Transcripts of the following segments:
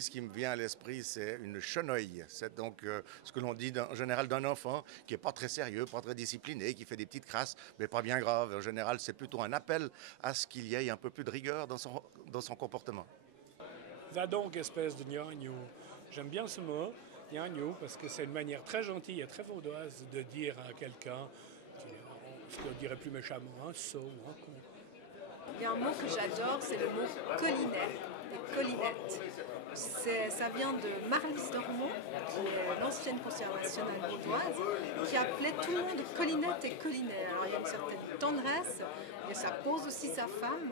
Ce qui me vient à l'esprit, c'est une chenouille. C'est donc ce que l'on dit en général d'un enfant qui n'est pas très sérieux, pas très discipliné, qui fait des petites crasses, mais pas bien graves. En général, c'est plutôt un appel à ce qu'il y ait un peu plus de rigueur dans son comportement. Va donc, espèce de gnagnou. J'aime bien ce mot, gnagnou, parce que c'est une manière très gentille et très vaudoise de dire à quelqu'un, ce qu'on dirait plus méchamment, un sot ou un con. Il y a un mot que j'adore, c'est le mot collinet, et collinette. Ça vient de Marlys d'Ormont, qui est l'ancienne conseillère nationale vaudoise, qui appelait tout le monde collinette et collinet. Alors il y a une certaine tendresse, et ça pose aussi sa femme,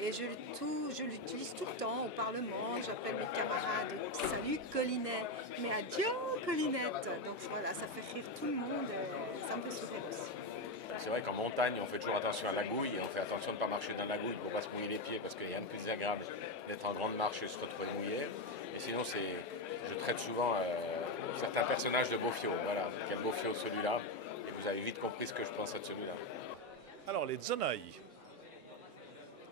et je l'utilise tout le temps au Parlement. J'appelle mes camarades salut collinet, mais adieu collinette. Donc voilà, ça fait rire tout le monde, et ça me fait sourire aussi. C'est vrai qu'en montagne, on fait toujours attention à la gouille et on fait attention de ne pas marcher dans la gouille pour ne pas se mouiller les pieds parce qu'il y a rien de plus agréable d'être en grande marche et se retrouver mouillé. Et sinon, je traite souvent certains personnages de Beaufio. Voilà, quel Beaufio celui-là. Et vous avez vite compris ce que je pensais de celui-là. Alors, les zonailles.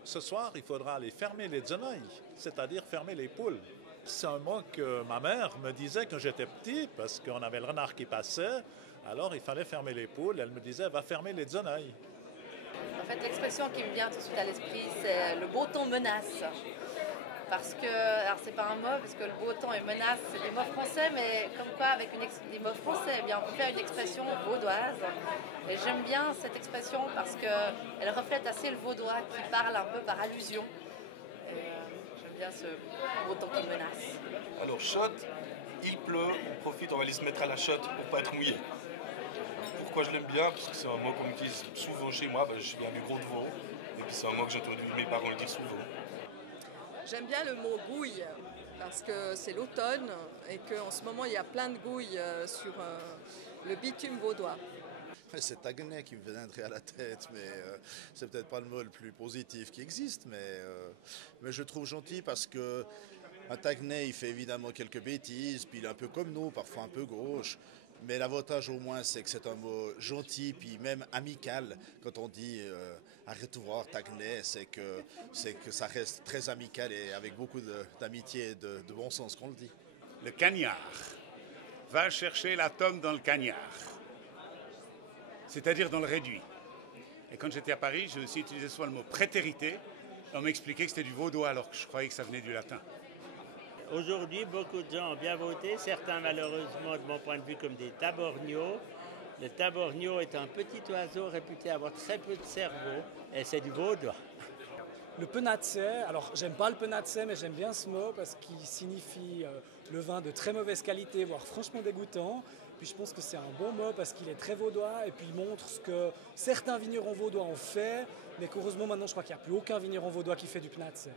Ce soir, il faudra aller fermer les zonailles, c'est-à-dire fermer les poules. C'est un mot que ma mère me disait quand j'étais petit parce qu'on avait le renard qui passait. Alors, il fallait fermer les poules. Elle me disait, va fermer les zonailles. En fait, l'expression qui me vient tout de suite à l'esprit, c'est le beau temps menace. Parce que, alors c'est pas un mot, parce que le beau temps et menace, c'est des mots français, mais comme quoi, avec des mots français, eh bien, on peut faire une expression vaudoise. Et j'aime bien cette expression parce qu'elle reflète assez le vaudois qui parle un peu par allusion. J'aime bien ce beau temps qui menace. Alors, shot, il pleut, on profite, on va aller se mettre à la shot pour pas être mouillé. Pourquoi je l'aime bien? Parce que c'est un mot qu'on utilise souvent chez moi, je viens du Gros-de-Vaud, et puis c'est un mot que j'ai entendu mes parents le dire souvent. J'aime bien le mot gouille, parce que c'est l'automne, et qu'en ce moment il y a plein de gouilles sur le bitume vaudois. C'est Tagnet qui me vient d'entrer à la tête, mais c'est peut-être pas le mot le plus positif qui existe, mais je trouve gentil parce que un Tagnet, il fait évidemment quelques bêtises, puis il est un peu comme nous, parfois un peu gauche. Mais l'avantage au moins, c'est que c'est un mot gentil, puis même amical. Quand on dit arrête de voir Tagnet, c'est que ça reste très amical et avec beaucoup d'amitié et de bon sens qu'on le dit. Le cagnard. Va chercher la tonne dans le cagnard. C'est-à-dire dans le réduit. Et quand j'étais à Paris, j'ai aussi utilisé souvent le mot prétérité. On m'expliquait que c'était du vaudois alors que je croyais que ça venait du latin. Aujourd'hui, beaucoup de gens ont bien voté, certains malheureusement de mon point de vue comme des taborgnos. Le taborgno est un petit oiseau réputé avoir très peu de cerveau et c'est du vaudois. Le penatse, alors j'aime pas le penatse, mais j'aime bien ce mot parce qu'il signifie le vin de très mauvaise qualité, voire franchement dégoûtant. Puis je pense que c'est un bon mot parce qu'il est très vaudois et puis il montre ce que certains vignerons vaudois ont fait, mais qu'heureusement maintenant je crois qu'il n'y a plus aucun vigneron vaudois qui fait du penatse.